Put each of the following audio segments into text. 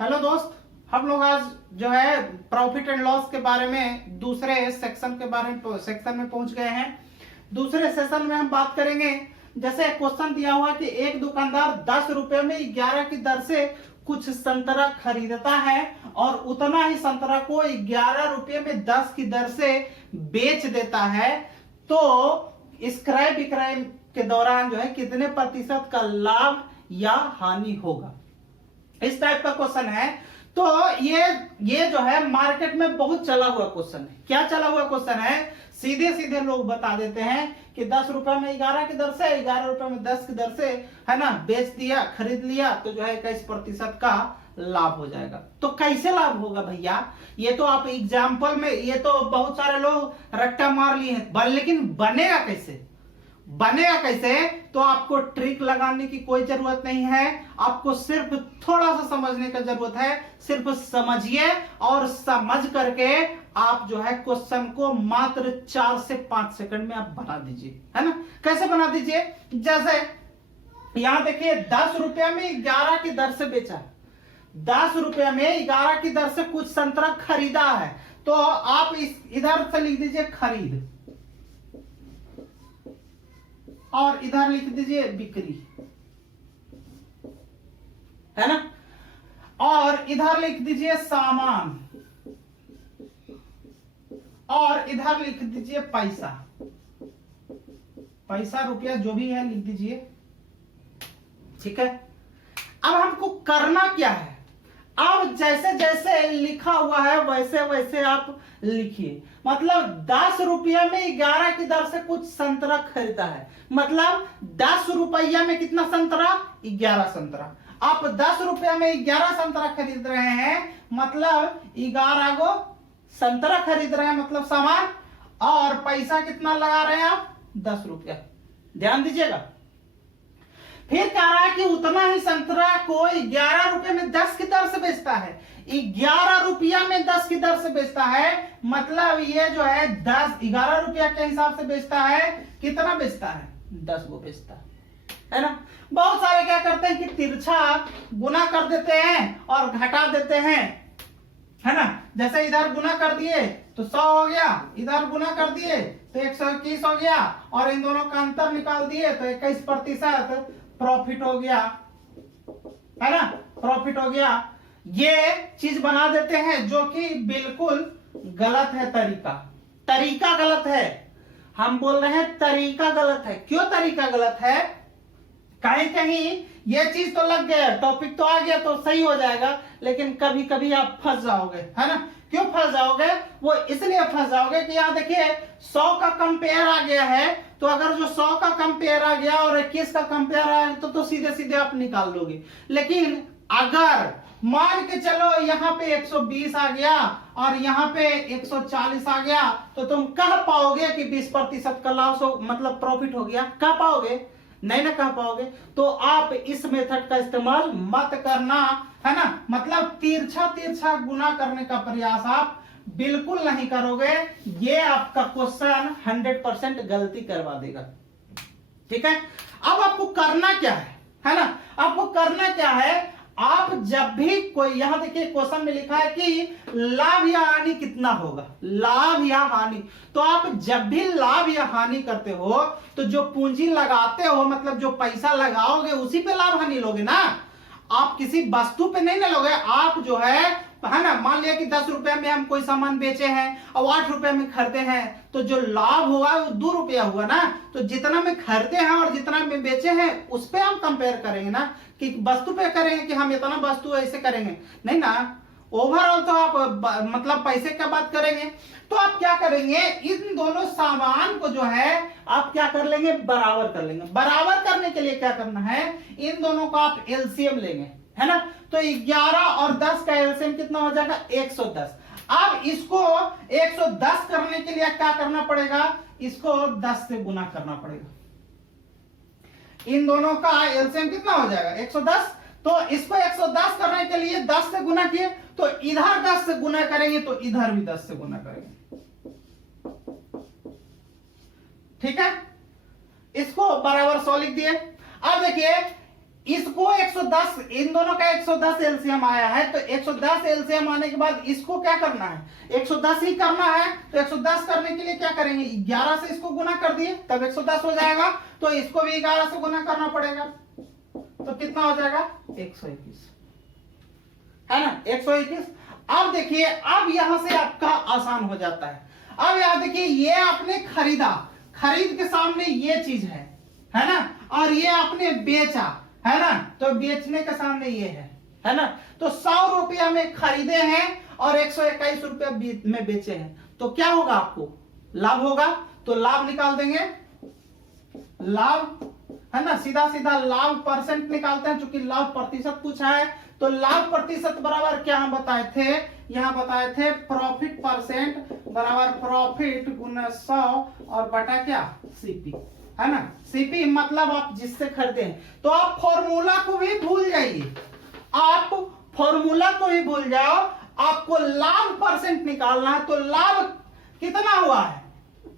Hello दोस्त, हम लोग आज जो है प्रॉफिट एंड लॉस के बारे में दूसरे सेक्शन में पहुंच गए हैं। दूसरे सेशन में हम बात करेंगे, जैसे क्वेश्चन दिया हुआ कि एक दुकानदार 10 रुपए में 11 की दर से कुछ संतरा खरीदता है और उतना ही संतरा को 11 रुपए में 10 की दर से बेच देता है, तो इस क्रय विक्रय के दौरान जो है कितने प्रतिशत का लाभ या हानि होगा, इस टाइप का क्वेश्चन है। तो ये जो है मार्केट में बहुत चला हुआ क्वेश्चन है। क्या चला हुआ क्वेश्चन है? सीधे सीधे लोग बता देते हैं कि 10 रुपए में 11 की दर से, 11 रुपए में 10 की दर से, है ना, बेच दिया, खरीद लिया, तो जो है 21% का लाभ हो जाएगा। तो कैसे लाभ होगा भैया? ये तो आप एग्जाम्पल में, ये तो बहुत सारे लोग रट्टा मार लिए हैं, लेकिन बनेगा कैसे? बनेगा कैसे? तो आपको ट्रिक लगाने की कोई जरूरत नहीं है, आपको सिर्फ थोड़ा सा समझने का जरूरत है। सिर्फ समझिए और समझ करके आप जो है क्वेश्चन को मात्र 4 से 5 सेकंड में आप बना दीजिए, है ना। कैसे बना दीजिए? जैसे यहां देखिए 10 रुपया में 11 की दर से बेचा है, 10 रुपया में 11 की दर से कुछ संतरा खरीदा है, तो आप इधर से लिख दीजिए खरीद और इधर लिख दीजिए बिक्री, है ना, और इधर लिख दीजिए सामान और इधर लिख दीजिए पैसा, पैसा रुपया जो भी है लिख दीजिए, ठीक है। अब हमको करना क्या है? अब जैसे जैसे लिखा हुआ है वैसे वैसे आप लिखिए। मतलब 10 रुपया में 11 की दर से कुछ संतरा खरीदा है, मतलब 10 रुपया में कितना संतरा? 11 संतरा। आप 10 रुपया में 11 संतरा खरीद रहे हैं, मतलब 11 गो संतरा खरीद रहे हैं, मतलब सामान, और पैसा कितना लगा रहे हैं आप? 10 रुपया। ध्यान दीजिएगा। फिर कह रहा है कि उतना ही संतरा को 11 रुपए में 10 की दर से बेचता है। 11 रुपया में 10 की दर से बेचता है, मतलब ये जो है 11 रुपया के हिसाब से बेचता है। कितना बेचता है? 10 गो बेचता है ना। बहुत सारे क्या करते हैं कि तिरछा गुना कर देते हैं और घटा देते हैं, है ना। जैसे इधर गुना कर दिए तो 100 हो गया, इधर गुना कर दिए तो 121 हो गया, और इन दोनों का अंतर निकाल दिए तो 21% प्रॉफिट हो गया, है ना, प्रॉफिट हो गया। ये चीज बना देते हैं जो कि बिल्कुल गलत है। तरीका गलत है। हम बोल रहे हैं तरीका गलत है। क्यों तरीका गलत है? कहीं ये चीज तो लग गया, टॉपिक तो आ गया तो सही हो जाएगा, लेकिन कभी कभी आप फंस जाओगे, है ना। क्यों फंस जाओगे? वो इसलिए फंस जाओगे कि यहां देखिए 100 का कंपेयर आ गया है, तो अगर जो 100 का कंपेयर आ गया और 21 का कंपेयर आया तो सीधे सीधे आप निकाल लोगे। लेकिन अगर मान के चलो यहाँ पे 120 आ गया और यहाँ पे 140 आ गया, तो तुम कह पाओगे कि 20% का लॉस हो, मतलब प्रॉफिट हो गया? कह पाओगे? नहीं ना कह पाओगे। तो आप इस मेथड का इस्तेमाल मत करना, है ना। मतलब तिरछा गुना करने का प्रयास आप बिल्कुल नहीं करोगे। ये आपका क्वेश्चन 100% गलती करवा देगा, ठीक है। अब आपको करना क्या है ना, आपको करना क्या है? आप जब भी कोई, यहां देखिए क्वेश्चन में लिखा है कि लाभ या हानि कितना होगा, लाभ या हानि। तो आप जब भी लाभ या हानि करते हो तो जो पूंजी लगाते हो, मतलब जो पैसा लगाओगे उसी पे लाभ हानि लोगे ना। आप किसी वस्तु पे नहीं ना लोगे। आप जो है ना, मान लिया कि 10 रुपए में हम कोई सामान बेचे हैं और 8 रुपए में खरीदे हैं, तो जो लाभ होगा वो 2 रुपया हुआ ना। तो जितना में खरीदे हैं और जितना में बेचे हैं उस पे हम कंपेयर करेंगे ना, कि वस्तु पे करेंगे कि हम इतना वस्तु ऐसे करेंगे, नहीं ना। ओवरऑल तो आप मतलब पैसे का बात करेंगे। तो आप क्या करेंगे? इन दोनों सामान को जो है आप क्या कर लेंगे? बराबर कर लेंगे। बराबर करने के लिए क्या करना है? इन दोनों का आप एलसीएम लेंगे, है ना। तो 11 और 10 का एलसीएम कितना हो जाएगा? 110। अब इसको 110 करने के लिए क्या करना पड़ेगा? इसको 10 से गुना करना पड़ेगा। इन दोनों का एलसीएम कितना हो जाएगा? 110। तो इसको 110 करने के लिए 10 से गुना किए, तो इधर 10 से गुना करेंगे तो इधर भी 10 से गुना करेंगे, ठीक है। इसको बराबर 100 लिख दिए। अब देखिए इसको 110, इन दोनों का 110 एलसीएम आया है, तो 110 एलसीएम आने के बाद इसको क्या करना है, 110 ही करना है। तो 110 करने के लिए क्या करेंगे, 11 से इसको गुना कर दिए तब 110 हो जाएगा, तो इसको भी 11 से गुना करना पड़ेगा, तो कितना हो जाएगा 121, है ना 121। अब देखिए, अब यहां से आपका आसान हो जाता है। अब यहां देखिए, ये आपने खरीदा, खरीद के सामने ये चीज है ना, और ये आपने बेचा, है ना, तो बेचने के सामने ये है ना। तो 100 रुपया में खरीदे हैं और 121 रुपया में बेचे हैं, तो क्या होगा, आपको लाभ होगा। तो लाभ निकाल देंगे, लाभ, है ना, सीधा सीधा लाभ परसेंट निकालते हैं, चूंकि लाभ प्रतिशत पूछा है। तो लाभ प्रतिशत बराबर क्या हम बताए थे, यहां बताए थे प्रॉफिट परसेंट बराबर प्रॉफिट गुना 100 और बटा क्या, सीपी, है ना। सीपी मतलब आप जिससे खरीदे हैं। तो आप फॉर्मूला को भी भूल जाइए, आप फॉर्मूला को भी भूल जाओ, आपको लाभ परसेंट निकालना है। तो लाभ कितना हुआ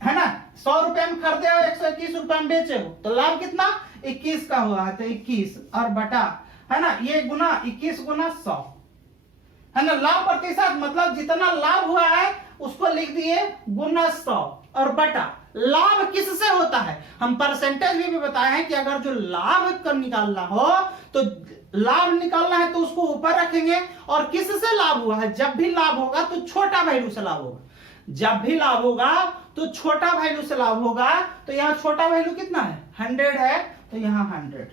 है ना, 100 रुपए में खरीदे हो, 121 रुपए में बेचे हो, तो लाभ कितना 21 का हुआ है, तो 21 और बटा, है ना, ये गुना 21 गुना 100, है ना। लाभ प्रतिशत मतलब जितना लाभ हुआ है उसको लिख दिए गुना 100 और बटा, लाभ किससे होता है, हम परसेंटेज भी बताए हैं कि अगर जो लाभ का निकालना हो तो लाभ निकालना है तो उसको ऊपर रखेंगे, और किससे लाभ हुआ है, जब भी लाभ होगा तो छोटा वैल्यू से लाभ होगा, जब भी लाभ होगा तो छोटा वैल्यू से लाभ होगा। तो यहाँ छोटा वैल्यू कितना है, 100 है, तो यहाँ 100,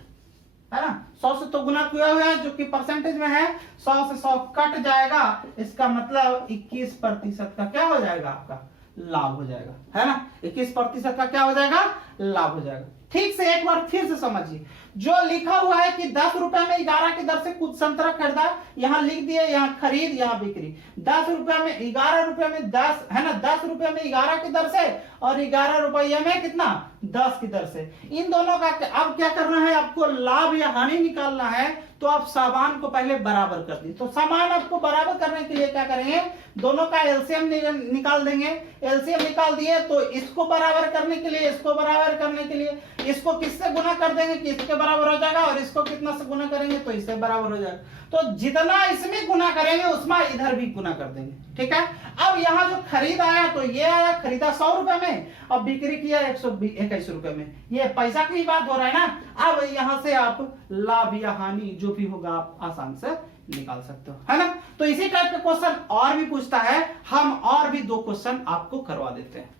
है ना। 100 से तो गुना किया हुआ है जो कि परसेंटेज में है, 100 से 100 कट जाएगा, इसका मतलब 21% का क्या हो जाएगा, आपका लाभ हो जाएगा, है ना। 21% का क्या हो जाएगा, लाभ हो जाएगा। ठीक से एक बार फिर से समझिए, जो लिखा हुआ है कि 10 रुपए में 11 की दर से कुछ संतरा खरीदा, यहां लिख दिए, यहां खरीद, यहां बिक्री। 10 रुपए में 11 रुपए में 10, है ना, 10 रुपए में 11 की दर से और 11 रुपये में कितना 10 की दर से। इन दोनों का अब क्या करना है, आपको लाभ या हानि निकालना है, तो आप सामान को पहले बराबर कर दी। तो सामान आपको बराबर करने के लिए क्या करेंगे, दोनों का एलसीएम निकाल देंगे। एलसीएम निकाल दिए तो इसको बराबर करने के लिए, इसको बराबर करने के लिए इसको किससे गुना कर देंगे कि इसके बराबर हो जाएगा, और इसको कितना से गुना करेंगे तो इससे बराबर हो जाएगा। तो जितना इसमें गुना करेंगे उसमें इधर भी गुना कर देंगे, ठीक है। अब यहाँ जो खरीद आया तो ये आया, खरीदा 100 रुपए में और बिक्री किया 121 रुपए में, ये पैसा की बात हो रहा है ना। अब यहाँ से आप लाभ या हानि जो भी होगा आप आसान से निकाल सकते हो, है ना। तो इसी टाइप का क्वेश्चन और भी पूछता है, हम और भी 2 क्वेश्चन आपको करवा देते हैं।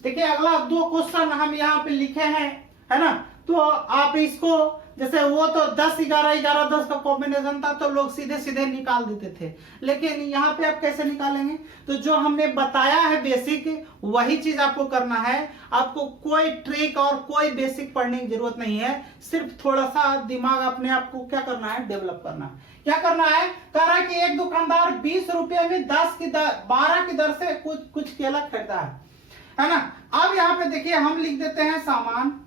देखिए अगला 2 क्वेश्चन हम यहाँ पे लिखे हैं, है ना। तो आप इसको, जैसे वो तो 10 11 11 10 का कॉम्बिनेशन था तो लोग सीधे सीधे निकाल देते थे, लेकिन यहाँ पे आप कैसे निकालेंगे, तो जो हमने बताया है बेसिक वही चीज आपको करना है। आपको कोई ट्रिक और कोई बेसिक पढ़ने की जरूरत नहीं है, सिर्फ थोड़ा सा दिमाग अपने आप को क्या करना है, डेवलप करना है। क्या करना है, कह रहा है कि एक दुकानदार 20 रुपये में 12 की दर से कुछ केला खरीदा है ना। अब यहाँ पे देखिए हम लिख देते हैं सामान,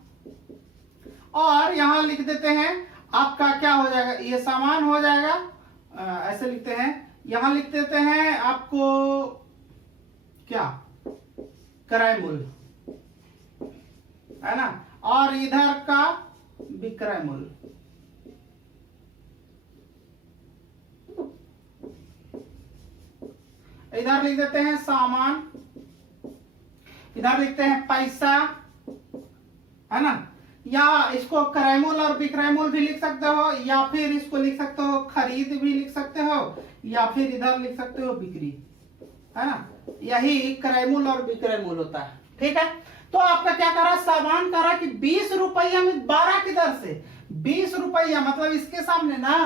और यहां लिख देते हैं आपका क्या हो जाएगा, ये सामान हो जाएगा, ऐसे लिखते हैं। यहां लिख देते हैं आपको क्या, क्रय मूल्य, है ना, और इधर का विक्रय मूल्य। इधर लिख देते हैं सामान, इधर लिखते हैं पैसा, है ना, या इसको क्रय मूल्य और विक्रय मूल्य भी लिख सकते हो, या फिर इसको लिख सकते हो खरीद भी लिख सकते हो, या फिर इधर लिख सकते हो बिक्री, है ना। यही क्रय मूल्य और विक्रय मूल्य होता है, ठीक है। तो आपका क्या करा, सामान करा कि 20 रुपया में 12 की दर से, 20 रुपया मतलब इसके सामने ना,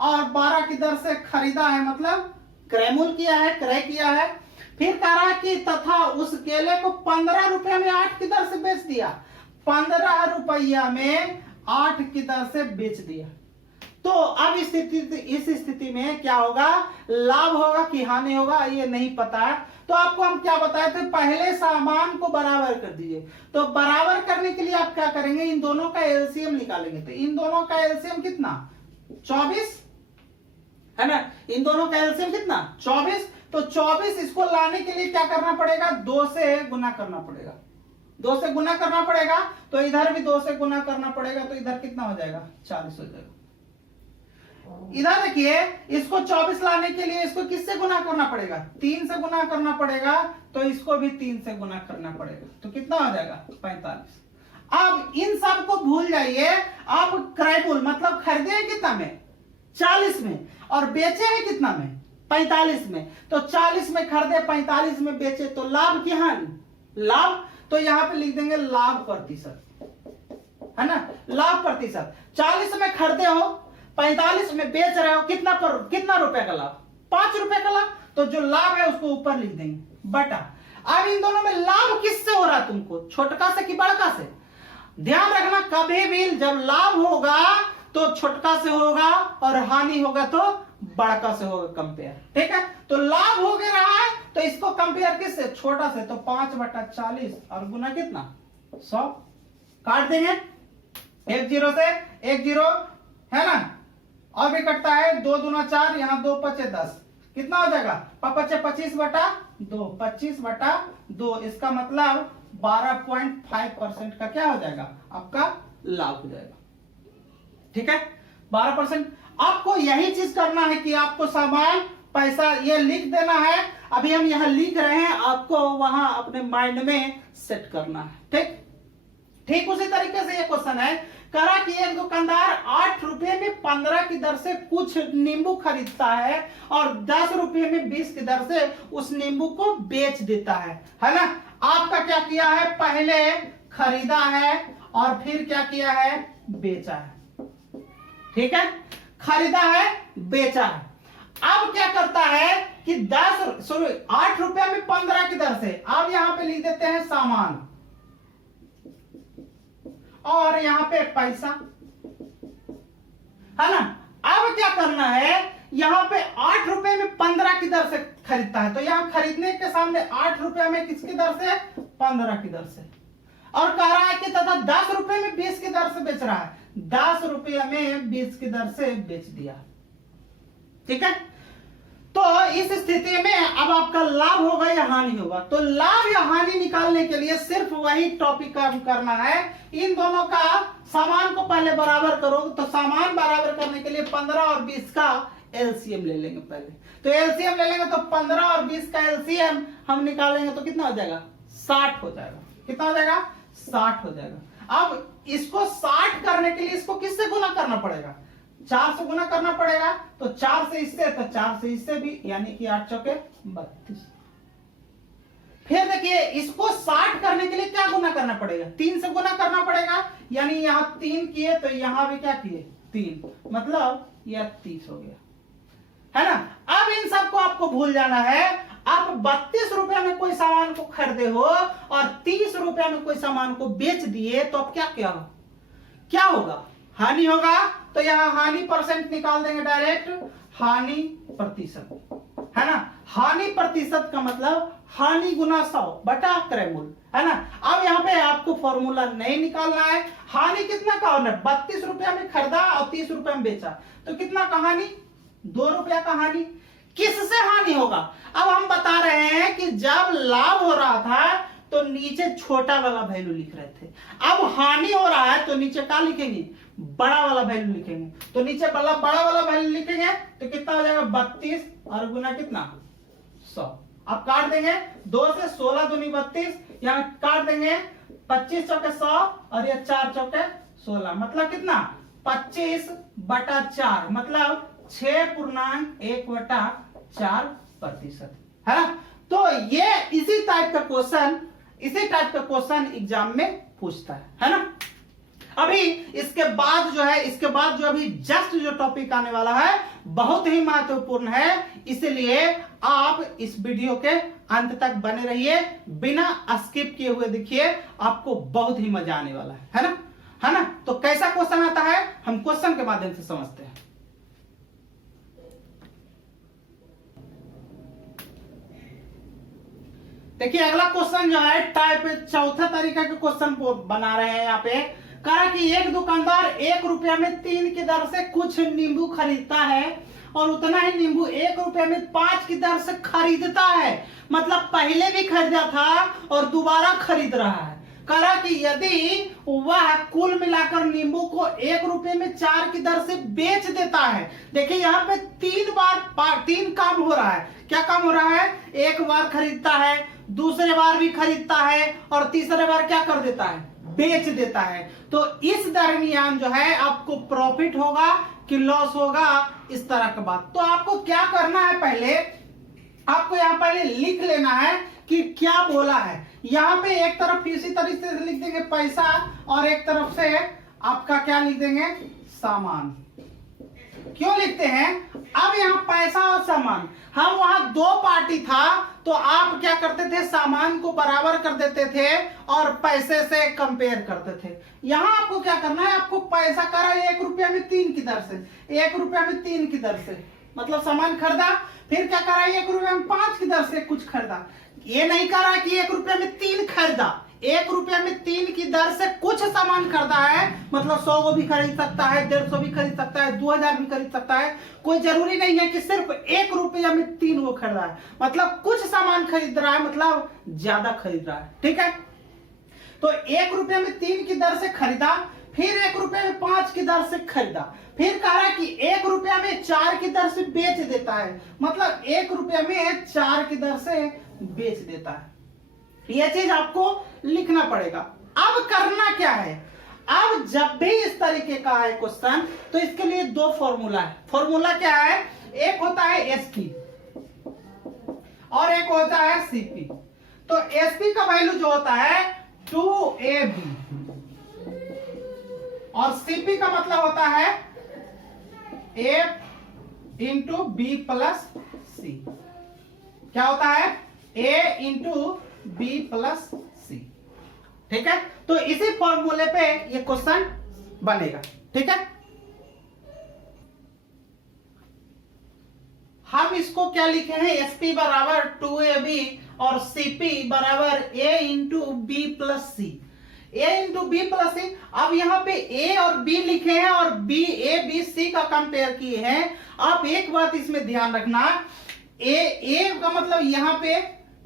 और 12 की दर से खरीदा है, मतलब क्रय मूल्य किया है, क्रय किया है। फिर करा कि तथा उस केले को 15 रुपया में 8 की दर से बेच दिया, 15 रुपया में 8 की दर से बेच दिया। तो अब इस स्थिति में क्या होगा, लाभ होगा कि हानि होगा ये नहीं पता है। तो आपको हम क्या बताए थे, पहले सामान को बराबर कर दीजिए। तो बराबर करने के लिए आप क्या करेंगे, इन दोनों का एलसीएम निकालेंगे। तो इन दोनों का एलसीएम कितना, 24, है ना। इन दोनों का एलसीएम कितना, 24। तो 24 इसको लाने के लिए क्या करना पड़ेगा, 2 से गुना करना पड़ेगा, 2 से गुना करना पड़ेगा, तो इधर भी 2 से गुना करना पड़ेगा, तो इधर कितना हो जाएगा 40 हो जाएगा। इधर देखिए, इसको 24 लाने के लिए इसको किससे गुना करना पड़ेगा, 3 से गुना करना पड़ेगा, तो इसको भी 3 से गुना करना पड़ेगा, तो कितना हो जाएगा 45। अब इन सब को भूल जाइए, आप क्रयमूल्य मतलब खरीदे हैं कितना में 40 में और बेचे हैं कितना में 45 में, तो 40 में खरीदे 45 में बेचे, तो लाभ की हानि लाभ, तो यहां पे लिख देंगे लाभ प्रतिशत, है ना, लाभ प्रतिशत। 40 में खरीदे हो 45 में बेच रहे हो, कितना रुपए का लाभ 5 रुपए का लाभ, तो जो लाभ है उसको ऊपर लिख देंगे बटा। अब इन दोनों में लाभ किससे हो रहा है तुमको, छोटका से कि बड़का से। ध्यान रखना कभी भी जब लाभ होगा तो छोटका से होगा और हानि होगा तो बड़का से होगा कंपेयर, ठीक है। तो लाभ हो गया रहा है तो इसको कंपेयर किससे, छोटा से, तो 5/40 और गुना कितना 100, काट देंगे 1 0 से 1 0, है ना, और भी कटता है 2 दूना 4, यहाँ 2 5 10, कितना हो जाएगा 5 25/2, 25/2, इसका मतलब 12.5% का क्या हो जाएगा आपका लाभ हो जाएगा, ठीक है 12%। आपको यही चीज करना है कि आपको सामान पैसा ये लिख देना है, अभी हम यहां लिख रहे हैं, आपको वहां अपने माइंड में सेट करना है, ठीक। ठीक उसी तरीके से ये क्वेश्चन है, करा कि एक दुकानदार 8 रुपए में 15 की दर से कुछ नींबू खरीदता है और 10 रुपए में 20 की दर से उस नींबू को बेच देता है ना। आपका क्या किया है, पहले खरीदा है और फिर क्या किया है, बेचा है, ठीक है, खरीदा है बेचा है। अब क्या करता है कि 8 रुपए में 15 की दर से, अब यहां पे लिख देते हैं सामान और यहां पे पैसा, है ना। अब क्या करना है, यहां पे 8 रुपए में 15 की दर से खरीदता है, तो यहां खरीदने के सामने 8 रुपए में किसकी दर से, 15 की दर से, और कह रहा है कि तथा 10 रुपए में 20 की दर से बेच रहा है, 10 रुपये में 20 की दर से बेच दिया, ठीक है। तो इस स्थिति में अब आपका लाभ होगा या हानि होगा, तो लाभ या हानि निकालने के लिए सिर्फ वही टॉपिक काम करना है। इन दोनों का सामान को पहले बराबर करो, तो सामान बराबर करने के लिए 15 और 20 का एलसीएम ले लेंगे पहले, तो एलसीएम ले लेंगे, तो 15 और 20 का एलसीएम हम निकालेंगे तो कितना हो जाएगा 60 हो जाएगा, कितना हो जाएगा 60 हो जाएगा। अब इसको 60 करने के लिए इसको किससे गुना करना पड़ेगा, 4 से गुना करना पड़ेगा, तो 4 से इससे, तो 4 से इससे भी, यानी कि 8 चौके 32। फिर देखिए इसको 60 करने के लिए क्या गुना करना पड़ेगा, 3 से गुना करना पड़ेगा, यानी यहां 3 किए तो यहां भी क्या किए 3, मतलब यह 30 हो गया, है ना। अब इन सबको आपको भूल जाना है। आप 32 रुपए में कोई सामान को खरीदे हो और 30 रुपए में कोई सामान को बेच दिए, तो अब क्या होगा, हानि होगा, तो यहां हानि परसेंट निकाल देंगे डायरेक्ट, हानि प्रतिशत, है ना। हानि प्रतिशत का मतलब हानि गुना 100 बटा क्रयमूल्य, है ना। अब यहाँ पे आपको फॉर्मूला नहीं निकालना है, हानि कितना का होना, 32 रुपया में खरीदा और 30 रुपया में बेचा, तो कितना का हानि 2 रुपया का हानि। किससे हानि होगा, अब हम बता रहे हैं कि जब लाभ हो रहा था तो नीचे छोटा वाला वैल्यू लिख रहे थे, अब हानि हो रहा है तो नीचे क्या लिखेंगे, बड़ा वाला वैल्यू लिखेंगे, तो नीचे बड़ा वाला वैल्यू लिखेंगे, तो कितना हो जाएगा 32 और गुना कितना 100। अब काट देंगे, 2 से 16 दूनी 32, यहाँ काट देंगे 25 चौके 100 और ये 4 चौके 16, मतलब कितना 25/4, मतलब 6.1/4%, है ना। तो ये इसी टाइप का क्वेश्चन एग्जाम में पूछता है ना। अभी इसके बाद जो अभी जस्ट जो टॉपिक आने वाला है बहुत ही महत्वपूर्ण है, इसलिए आप इस वीडियो के अंत तक बने रहिए, बिना स्किप किए हुए देखिए, आपको बहुत ही मजा आने वाला है ना। तो कैसा क्वेश्चन आता है हम क्वेश्चन के माध्यम से समझते हैं। देखिए अगला क्वेश्चन जो है टाइप चौथा तरीका के क्वेश्चन बना रहे हैं। यहाँ पे कहा कि एक दुकानदार 1 रुपया में 3 की दर से कुछ नींबू खरीदता है और उतना ही नींबू 1 रुपया में 5 की दर से खरीदता है, मतलब पहले भी खरीदा था और दोबारा खरीद रहा है। करा कि यदि वह कुल मिलाकर नींबू को 1 रुपए में 4 की दर से बेच देता है। देखिए यहाँ पे 3 काम हो रहा है। क्या काम हो रहा है? एक बार खरीदता है, दूसरे बार भी खरीदता है, और तीसरे बार क्या कर देता है? बेच देता है। तो इस दरमियान जो है आपको प्रॉफिट होगा कि लॉस होगा, इस तरह का बात। तो आपको क्या करना है, पहले आपको यहाँ पहले लिख लेना है कि क्या बोला है। यहाँ पे एक तरफ इसी तरीके से लिख देंगे पैसा, और एक तरफ से आपका क्या लिख देंगे? सामान। क्यों लिखते हैं? अब यहाँ पैसा और सामान, हम वहां 2 पार्टी था तो आप क्या करते थे? सामान को बराबर कर देते थे और पैसे से कंपेयर करते थे। यहां आपको क्या करना है? आपको पैसा करा 1 रुपया में 3 की दर से, 1 रुपया में 3 की दर से, मतलब सामान खरीदा। फिर क्या करा? 1 रुपया में 5 की दर से कुछ खरीदा। ये नहीं करा कि 1 रुपया में 3 खरीदा, 1 रुपया में 3 की दर से कुछ सामान खरीदा है, मतलब 100 को भी खरीद सकता है, 150 भी खरीद सकता है, 2000 भी खरीद सकता है। कोई जरूरी नहीं है कि सिर्फ 1 रुपया में 3 वो खरीदा है, मतलब कुछ सामान खरीद रहा है, मतलब ज्यादा खरीद रहा है। ठीक है, तो 1 रुपया में 3 की दर से खरीदा, फिर 1 रुपया में 5 की दर से खरीदा, फिर कह रहा है कि 1 रुपया में 4 की दर से बेच देता है, मतलब 1 रुपया में 4 की दर से बेच देता है। यह चीज आपको लिखना पड़ेगा। अब करना क्या है? अब जब भी इस तरीके का है क्वेश्चन, तो इसके लिए 2 फॉर्मूला है। फॉर्मूला क्या है? एक होता है एसपी और एक होता है सीपी। तो एसपी का वैल्यू जो होता है 2ab, और सीपी का मतलब होता है a इंटू बी प्लस सी। क्या होता है? a इंटू बी प्लस सी। ठीक है, तो इसी फॉर्मूले पे ये क्वेश्चन बनेगा। ठीक है, हम इसको क्या लिखे हैं? एसपी बराबर 2ab और सीपी बराबर a into B plus C. a into B plus C. अब यहाँ पे a और b लिखे हैं और b a b c का कंपेयर किए हैं। आप एक बात इसमें ध्यान रखना, a का मतलब यहाँ पे,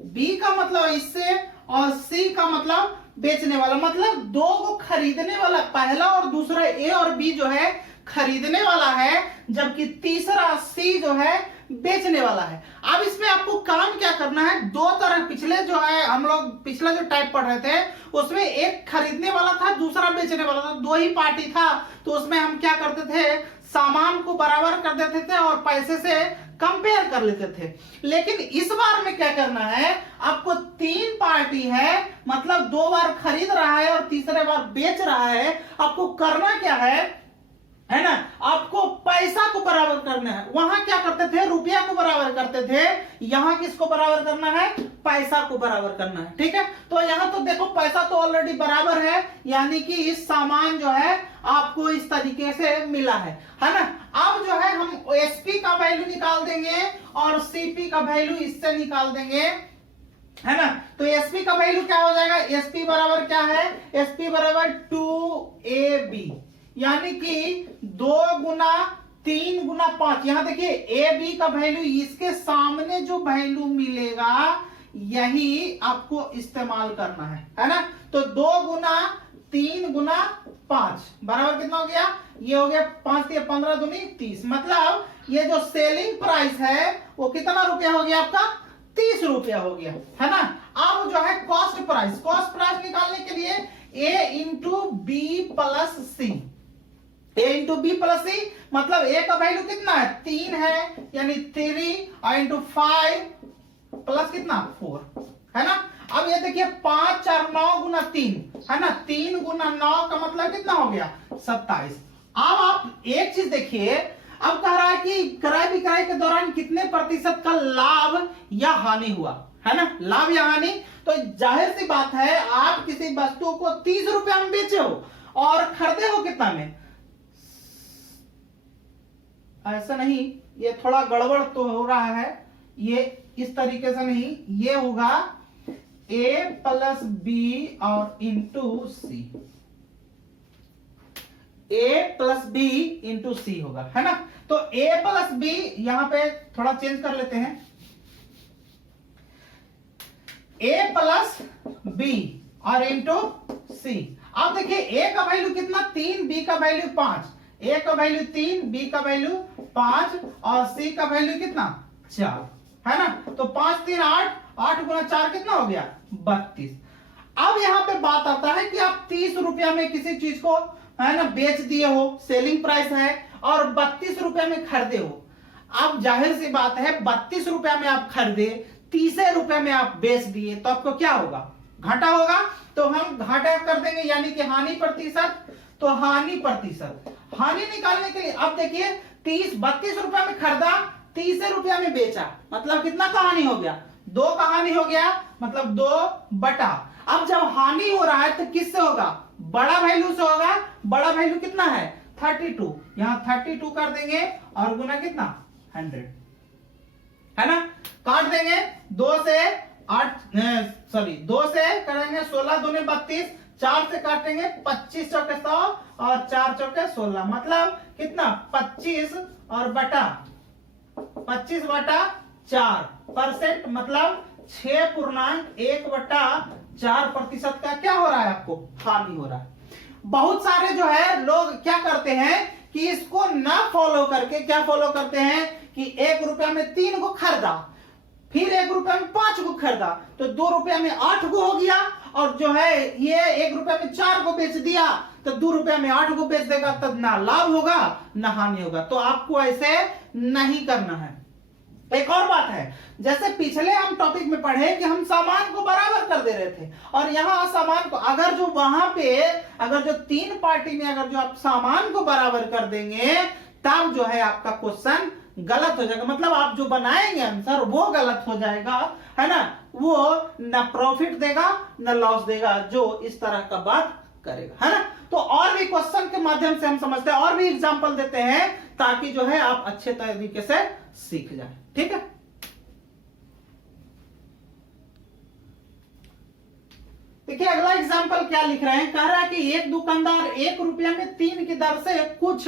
b का मतलब इससे, और c का मतलब बेचने वाला, मतलब 2 को खरीदने वाला, पहला और दूसरा a और b जो है खरीदने वाला है, जबकि तीसरा c जो है बेचने वाला है। अब इसमें आपको काम क्या करना है? 2 तरह, पिछले जो है हम लोग पिछला जो टाइप पढ़ रहे थे उसमें एक खरीदने वाला था, दूसरा बेचने वाला था, 2 ही पार्टी था। तो उसमें हम क्या करते थे? सामान को बराबर कर देते थे और पैसे से कंपेयर कर लेते थे। लेकिन इस बार में क्या करना है? आपको 3 पार्टी है, मतलब 2 बार खरीद रहा है और तीसरे बार बेच रहा है। आपको करना क्या है ना? आपको पैसा को बराबर करना है। वहां क्या करते थे? रुपया को बराबर करते थे, यहां किसको बराबर करना है? पैसा को बराबर करना है। ठीक है, तो यहां तो देखो पैसा तो ऑलरेडी बराबर है, यानी कि इस सामान जो है आपको इस तरीके से मिला है ना? अब जो है हम एसपी का वैल्यू निकाल देंगे और सीपी का वैल्यू इससे निकाल देंगे, है ना? तो एसपी का वैल्यू क्या हो जाएगा? एसपी बराबर क्या है? एसपी बराबर 2ab, यानी कि 2 गुना 3 गुना 5। यहां देखिए ए बी का वैल्यू, इसके सामने जो वैल्यू मिलेगा यही आपको इस्तेमाल करना है ना? तो 2 गुना 3 गुना 5 बराबर कितना हो गया? ये हो गया 5 या 15 दूनी 30, मतलब ये जो सेलिंग प्राइस है वो कितना रुपया हो गया आपका? 30 रुपया हो गया, है ना? अब जो है कॉस्ट प्राइस निकालने के लिए a into B plus C, a into B plus C, मतलब a का वैल्यू कितना है? 3 है, यानी 3 और इंटू 5 प्लस कितना? 4, है ना? अब ये देखिए 5 4 9 गुना 3, है ना? 3 गुना 9 का मतलब कितना हो गया? 27। अब आप एक चीज देखिए, अब कह रहा है कि क्रय विक्रय के दौरान कितने प्रतिशत का लाभ या हानि हुआ, है ना? लाभ या हानि, तो जाहिर सी बात है आप किसी वस्तु को 30 रुपया में बेचे हो और खरीदे हो कितना में? ऐसा नहीं, ये थोड़ा गड़बड़ तो हो रहा है, ये इस तरीके से नहीं, ये होगा a प्लस बी और into C, a plus B into C होगा, है ना? तो a प्लस बी यहां पे थोड़ा चेंज कर लेते हैं, a प्लस बी और इंटू सी। अब देखिए ए का वैल्यू कितना 3, बी का वैल्यू 5, ए का वैल्यू 3, बी का वैल्यू 5 और सी का वैल्यू कितना 4 है ना। तो 5 3 8, 8 गुना 4 कितना हो गया 32। अब यहां पे बात आता है कि आप 30 रुपया में किसी चीज को है ना बेच दिए हो, सेलिंग प्राइस है, और 32 रुपया में खरीदे हो। अब जाहिर सी बात है 32 रुपया में आप खरीदे, 30 रुपया में आप बेच दिए, तो आपको क्या होगा घाटा होगा। तो हम घाटा कर देंगे यानी कि हानि प्रतिशत। तो हानि प्रतिशत, हानि निकालने के लिए अब देखिए 32 रुपया में खरीदा, 30 रुपया में बेचा, मतलब कितना का हानि हो गया 2 का हानि हो गया, मतलब 2 बटा। अब जब हानि हो रहा है तो किससे होगा बड़ा वैल्यू से होगा। बड़ा वैल्यू कितना है 32, यहां 32 कर देंगे और गुना कितना 100 है ना। काट देंगे 2 से करेंगे 16 दूने 32, 4 से काटेंगे 25 चौके 100 और 4 चौके 16, मतलब कितना 25 और बटा 25 बटा 4%, मतलब 6.1/4% का क्या हो रहा है आपको हानि हो रहा है। बहुत सारे जो है लोग क्या करते हैं कि इसको ना फॉलो करके क्या फॉलो करते हैं कि 1 रुपया में 3 को खरीदा, फिर 1 रुपया में 5 को खरीदा, तो 2 रुपया में 8 को हो गया, और जो है ये 1 रुपया में 4 को बेच दिया, तो 2 रुपया में 8 को बेच देगा, तब ना लाभ होगा ना हानि होगा। तो आपको ऐसे नहीं करना है। एक और बात है, जैसे पिछले हम टॉपिक में पढ़े कि हम सामान को बराबर कर दे रहे थे, और यहां सामान को अगर जो वहां पे अगर जो 3 पार्टी में अगर जो आप सामान को बराबर कर देंगे, तब जो है आपका क्वेश्चन गलत हो जाएगा, मतलब आप जो बनाएंगे आंसर वो गलत हो जाएगा, है ना। वो ना प्रॉफिट देगा ना लॉस देगा, जो इस तरह का बात करेगा, है ना। तो और भी क्वेश्चन के माध्यम से हम समझते हैं, और भी एग्जांपल देते हैं, ताकि जो है आप अच्छे तरीके से सीख जाए, ठीक है। देखिए अगला एग्जांपल क्या लिख रहे हैं, कह रहा है कि एक दुकानदार 1 रुपया में 3 की दर से कुछ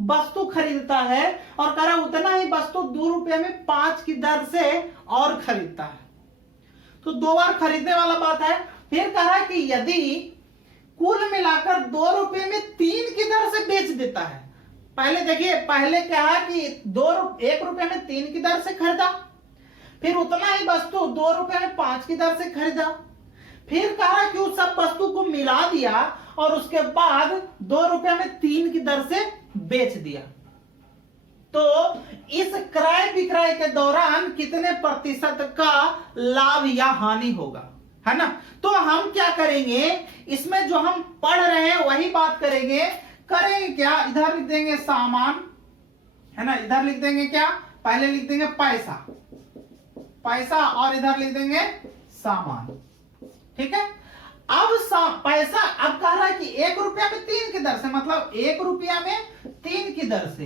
वस्तु खरीदता है, और कह रहा है उतना ही वस्तु 2 रुपया में 5 की दर से और खरीदता है। तो 2 बार खरीदने वाला बात है। फिर कह रहा है कि यदि कुल मिलाकर 2 रुपये में 3 की दर से बेच देता है। पहले देखिए, पहले क्या है कि 1 रुपये में 3 की दर से खरीदा, फिर उतना ही वस्तु 2 रुपये में 5 की दर से खरीदा, फिर कहा कि उस सब वस्तु को मिला दिया और उसके बाद 2 रुपये में 3 की दर से बेच दिया। तो इस क्रय विक्रय के दौरान कितने प्रतिशत का लाभ या हानि होगा, है ना। तो हम क्या करेंगे, इसमें जो हम पढ़ रहे हैं वही बात करेंगे। करेंगे क्या, इधर लिख देंगे सामान, है ना, इधर लिख देंगे क्या, पहले लिख देंगे पैसा, पैसा, और इधर लिख देंगे सामान, ठीक है। अब पैसा, अब कह रहा है कि 1 रुपया में 3 की दर से, मतलब 1 रुपया में 3 की दर से,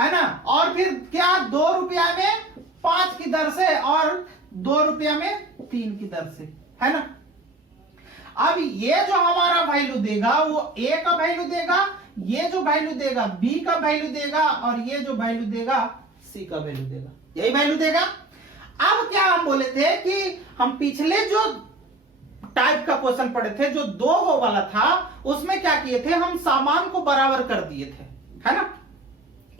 है ना, और फिर क्या 2 रुपया में 5 की दर से, और 2 रुपया में 3 की दर से, है ना। अब ये जो हमारा वैल्यू देगा वो ए का वैल्यू देगा, ये जो वैल्यू देगा बी का वैल्यू देगा, और ये जो वैल्यू देगा सी का वैल्यू देगा, यही वैल्यू देगा। अब क्या हम बोले थे कि हम पिछले जो टाइप का क्वेश्चन पढ़े थे, जो 2 गो वाला था, उसमें क्या किए थे, हम सामान को बराबर कर दिए थे, है ना।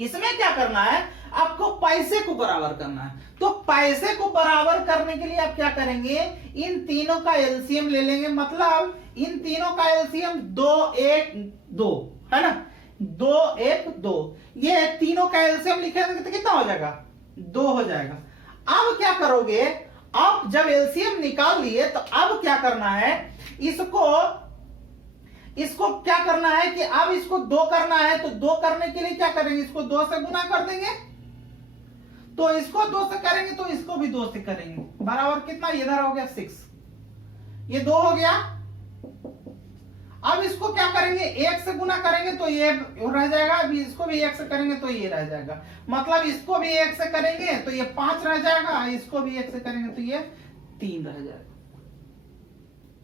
इसमें क्या करना है, आपको पैसे को बराबर करना है। तो पैसे को बराबर करने के लिए आप क्या करेंगे, इन तीनों का एलसीएम ले लेंगे, मतलब इन तीनों का एलसीएम 2 1 2, है ना, 2 1 2, ये तीनों का एलसीएम लिखेंगे तो कितना हो जाएगा 2 हो जाएगा। अब क्या करोगे, अब जब एलसीएम निकाल लिए तो अब क्या करना है, इसको क्या करना है कि अब इसको 2 करना है, तो 2 करने के लिए क्या करेंगे, इसको 2 से गुना कर देंगे, तो इसको 2 से करेंगे तो इसको भी 2 से करेंगे, बराबर कितना, इधर हो गया 6, ये 2 हो गया। अब इसको क्या करेंगे, 1 से गुना करेंगे तो ये रह जाएगा, अभी इसको भी 1 से करेंगे तो ये रह जाएगा, मतलब इसको भी 1 से करेंगे तो ये 5 रह जाएगा, इसको भी 1 से करेंगे तो ये 3 रह जाएगा,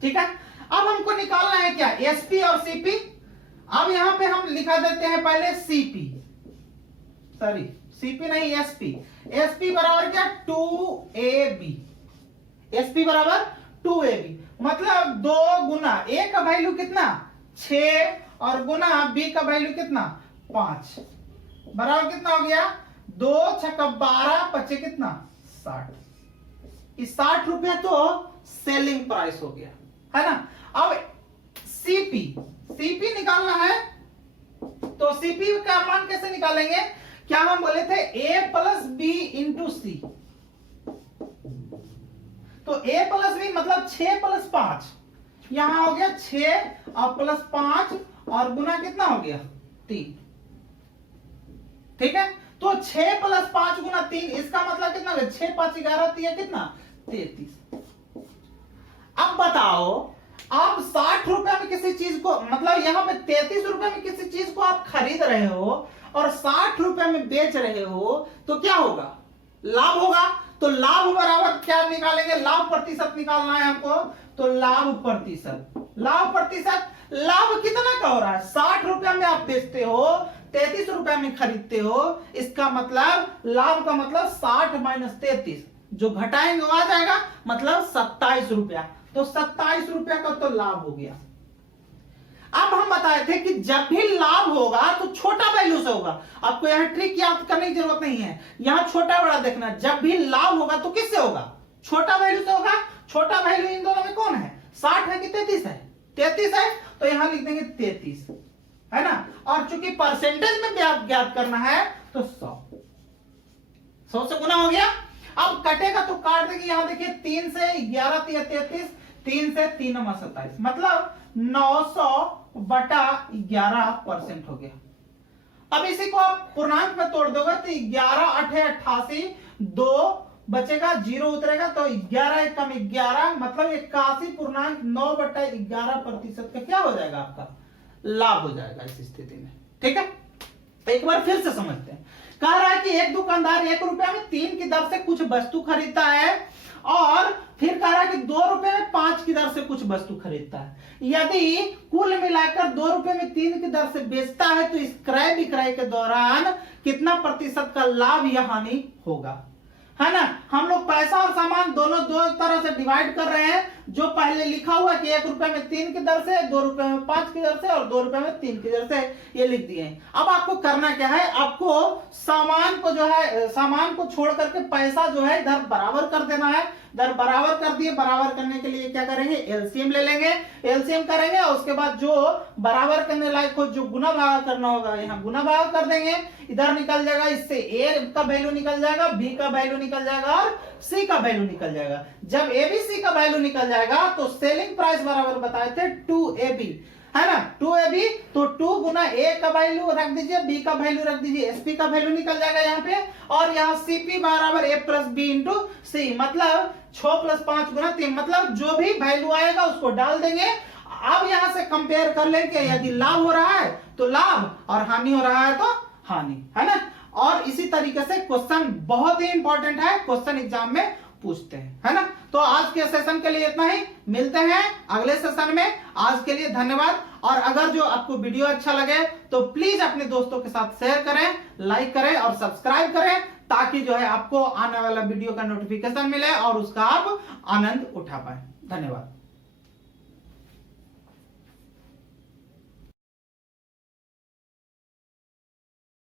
ठीक है। अब हमको निकालना है क्या, एसपी और सीपी। अब यहां पे हम लिखा देते हैं पहले सीपी, सॉरी सीपी नहीं एसपी, एसपी बराबर क्या 2ab, एसपी बराबर 2ab, मतलब 2 गुना, ए का वैल्यू कितना 6 और गुना बी का वैल्यू कितना 5 बराबर कितना हो गया 2 छक्का 12 पचे कितना 60। 60 रुपया तो सेलिंग प्राइस हो गया है ना। अब सीपी निकालना है तो सीपी का मान कैसे निकालेंगे, क्या हम बोले थे a प्लस बी इंटू सी, तो a प्लस बी मतलब 6 प्लस 5, यहां हो गया 6 और प्लस 5 और गुना कितना हो गया 3। ठीक है, तो 6 प्लस 5 गुना 3 इसका मतलब कितना हो गया 6 5 11 3 कितना 33। अब बताओ आप 60 रुपए में किसी चीज को मतलब यहां पे 33 रुपए में किसी चीज को आप खरीद रहे हो और 60 रुपए में बेच रहे हो तो क्या होगा लाभ होगा। तो लाभ बराबर क्या निकालेंगे, लाभ प्रतिशत निकालना है हमको, तो लाभ प्रतिशत लाभ कितना का हो रहा है 60 रुपए में आप बेचते हो 33 रुपए में खरीदते हो, इसका मतलब लाभ का मतलब 60 माइनस 33 जो घटाएंगे वो आ जाएगा मतलब 27 रुपया, तो 27 रुपया का तो लाभ हो गया। अब हम बताए थे कि जब भी लाभ होगा तो छोटा वैल्यू से होगा, आपको यहां ट्रिक याद करने की जरूरत नहीं है, यहां छोटा बड़ा देखना, जब भी लाभ होगा तो किससे होगा छोटा वैल्यू से होगा। छोटा वैल्यू इन दोनों में कौन है 60 है कि 33 है, 33 है तो यहां लिख देंगे 33 है ना। और चूंकि परसेंटेज में ज्ञात करना है तो 100 से गुना हो गया। अब कटेगा तो काट देंगे, यहां देखिए 3 से 11 33, 3 से 3 27 मतलब 900 बटा 11% हो गया। अब इसी को आप पूर्णांक में तोड़ दोगे तो 11 8 88, 2 बचेगा 0 उतरेगा तो 11 कम 11 मतलब 81.9/11% का क्या हो जाएगा आपका लाभ हो जाएगा इस स्थिति में। ठीक है, एक बार फिर से समझते हैं। कह रहा है कि एक दुकानदार 1 रुपया में 3 की दर से कुछ वस्तु खरीदता है और फिर कह रहा है कि 2 रुपए में 5 की दर से कुछ वस्तु खरीदता है। यदि कुल मिलाकर 2 रुपए में 3 की दर से बेचता है तो इस क्रय विक्रय के दौरान कितना प्रतिशत का लाभ या हानि होगा, है ना। हम लोग पैसा और सामान दोनों दो तरह से डिवाइड कर रहे हैं, जो पहले लिखा हुआ कि 1 रुपए में 3 की दर से, 2 रुपए में 5 की दर से और 2 रुपए में 3 की दर से ये लिख दिए हैं। अब आपको करना क्या है, आपको सामान को जो है सामान को छोड़ करके पैसा जो है इधर बराबर कर देना है। इधर बराबर कर दिए, बराबर करने के लिए क्या करेंगे एलसीएम ले लेंगे, एलसीएम करेंगे और उसके बाद जो बराबर करने लायक हो जो गुना भाग करना होगा यहाँ गुना भाग कर देंगे, इधर निकल जाएगा, इससे ए का वैल्यू निकल जाएगा, बी का वैल्यू निकल जाएगा और सी का वैल्यू निकल जाएगा। जब एबीसी का वैल्यू निकल जाएगा तो सेलिंग प्राइस बराबर बताए थे 2AB है ना, 2AB तो 2 गुना ए का वैल्यू रख दीजिए, बी का वैल्यू रख दीजिए, एसपी का वैल्यू निकल जाएगा यहाँ पे, और यहाँ सीपी बराबर ए प्लस बी इंटू सी मतलब 6 प्लस 5 गुना 3 मतलब जो भी वैल्यू आएगा उसको डाल देंगे। अब यहां से कंपेयर कर लेंगे, यदि लाभ हो रहा है तो लाभ और हानि हो रहा है तो हानि, है ना। और इसी तरीके से क्वेश्चन बहुत ही इंपॉर्टेंट है, क्वेश्चन एग्जाम में पूछते हैं, है ना। तो आज के सेशन के लिए इतना ही, मिलते हैं अगले सेशन में। आज के लिए धन्यवाद। और अगर जो आपको वीडियो अच्छा लगे तो प्लीज अपने दोस्तों के साथ शेयर करें, लाइक करें और सब्सक्राइब करें, ताकि जो है आपको आने वाला वीडियो का नोटिफिकेशन मिले और उसका आप आनंद उठा पाए। धन्यवाद।